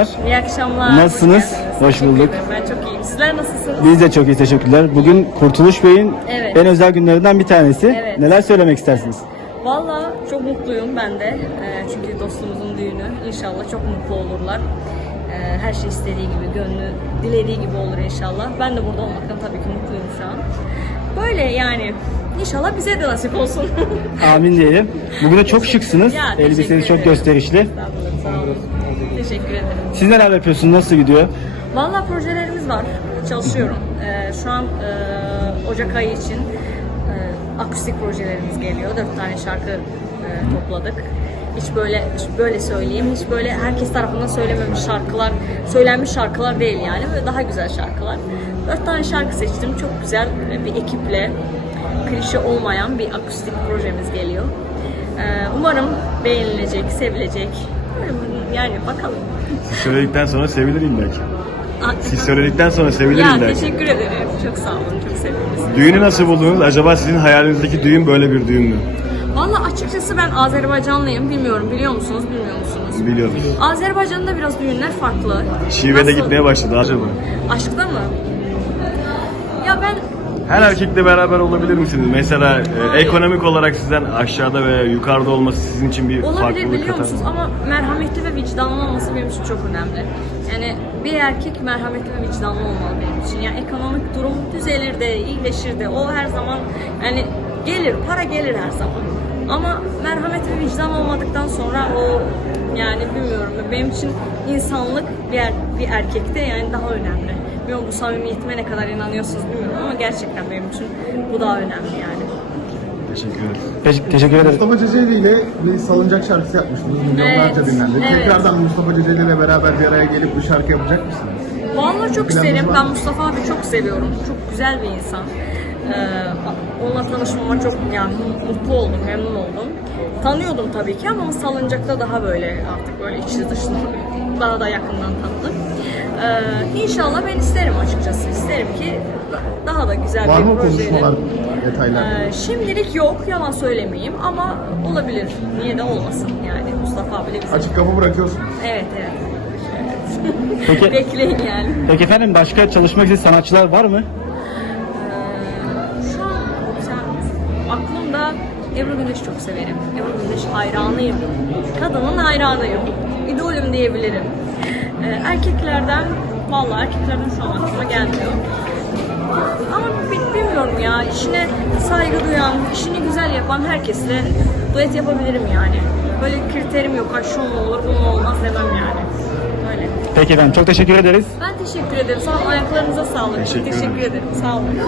akşamlar. İyi akşamlar. Nasılsınız? Hoş Teşekkür bulduk. ederim. Ben çok iyiyim. Sizler nasılsınız? Biz de çok iyi teşekkürler. Bugün Kurtuluş Bey'in Evet. en özel günlerinden bir tanesi. Evet. Neler söylemek istersiniz? Valla çok mutluyum ben de. Ee, çünkü dostumuzun düğünü. İnşallah çok mutlu olurlar. Ee, her şey istediği gibi, gönlü dilediği gibi olur inşallah. Ben de burada olmaktan tabii ki mutluyum şu an. Böyle yani. İnşallah bize de nasip olsun. Amin diyelim. Bugün de çok şıksınız. Ya, teşekkür Elbiseniz çok ederim. gösterişli. Estağfurullah, Sağ olun. Teşekkür ederim. Siz neler yapıyorsunuz? Nasıl gidiyor? Valla projelerimiz var. Çalışıyorum. Ee, şu an e, Ocak ayı için e, akustik projelerimiz geliyor. Dört tane şarkı e, topladık. Hiç böyle hiç böyle söyleyeyim, hiç böyle herkes tarafından söylememiş şarkılar, söylenmiş şarkılar değil yani. Böyle daha güzel şarkılar. Dört tane şarkı seçtim. Çok güzel bir ekiple klişe olmayan bir akustik projemiz geliyor. Ee, umarım beğenilecek, sevilecek. Siz söyledikten sonra sevinirim belki. Siz söyledikten sonra sevinirim ya belki. teşekkür ederim. Çok sağ olun. Çok sevindim. Düğünü nasıl buldunuz? Acaba sizin hayalinizdeki düğün böyle bir düğün mü? Valla açıkçası ben Azerbaycanlıyım. Bilmiyorum biliyor musunuz, bilmiyor musunuz? Biliyorum. Azerbaycan'da biraz düğünler farklı. Şive de Nasıl? gitmeye başladı acaba. Aşkta mı? Ya ben Her erkekle beraber olabilir misiniz? Mesela e, ekonomik olarak sizden aşağıda ve yukarıda olması sizin için bir olabilir farklılık biliyor katar musunuz mı? ama merhametli ve vicdanlı olması benim için çok önemli. Yani bir erkek merhametli ve vicdanlı olmalı benim için. Yani ekonomik durum düzelir de, iyileşir de. O her zaman yani gelir, para gelir her zaman. Ama merhamet ve vicdan olmadıktan sonra o yani bilmiyorum benim için insanlık bir, er, bir erkekte yani daha önemli. Bilmiyorum bu samimiyetime ne kadar inanıyorsunuz bilmiyorum ama gerçekten benim için bu daha önemli yani. Teşekkür ederim. Teşekkür, teşekkür ederim. Mustafa Ceceli ile bir salıncak şarkısı yapmıştınız. Milyonlarca Evet, dinlendi. evet. Tekrardan Mustafa Ceceli ile beraber bir araya gelip bu şarkı yapacak mısınız? Vallahi çok Planınız isterim. Ben? Mustafa abi çok seviyorum. Çok güzel bir insan. Ee, onunla tanışmama çok yani mutlu oldum, memnun oldum. Tanıyordum tabii ki ama salıncakta daha böyle artık böyle içli dışlı daha da yakından tanıdım. Ee, inşallah ben isterim açıkçası. İsterim ki daha da güzel Var bir mı projeyle. konuşmalar, detaylar? Ee, şimdilik yok, yalan söylemeyeyim ama olabilir. Niye de olmasın yani Mustafa abiyle bize. Açık kapı bırakıyorsunuz. Evet, evet. Peki, Bekleyin yani. peki efendim başka çalışmak istediğiniz sanatçılar var mı? Aklımda Ebru Gündeş'i çok severim. Ebru Gündeş hayranıyım. Kadının hayranıyım. İdolüm diyebilirim. Ee, erkeklerden, vallahi erkeklerden şu an aklıma gelmiyor. Ama bi- bilmiyorum ya, işine saygı duyan, işini güzel yapan herkesle duet yapabilirim yani. Böyle kriterim yok, ha şu mu olur, bu mu olmaz demem yani. Öyle. Peki efendim çok teşekkür ederiz. Ben teşekkür ederim. Sağ olun, ayaklarınıza sağlık. Teşekkür teşekkür ederim. Sağ olun.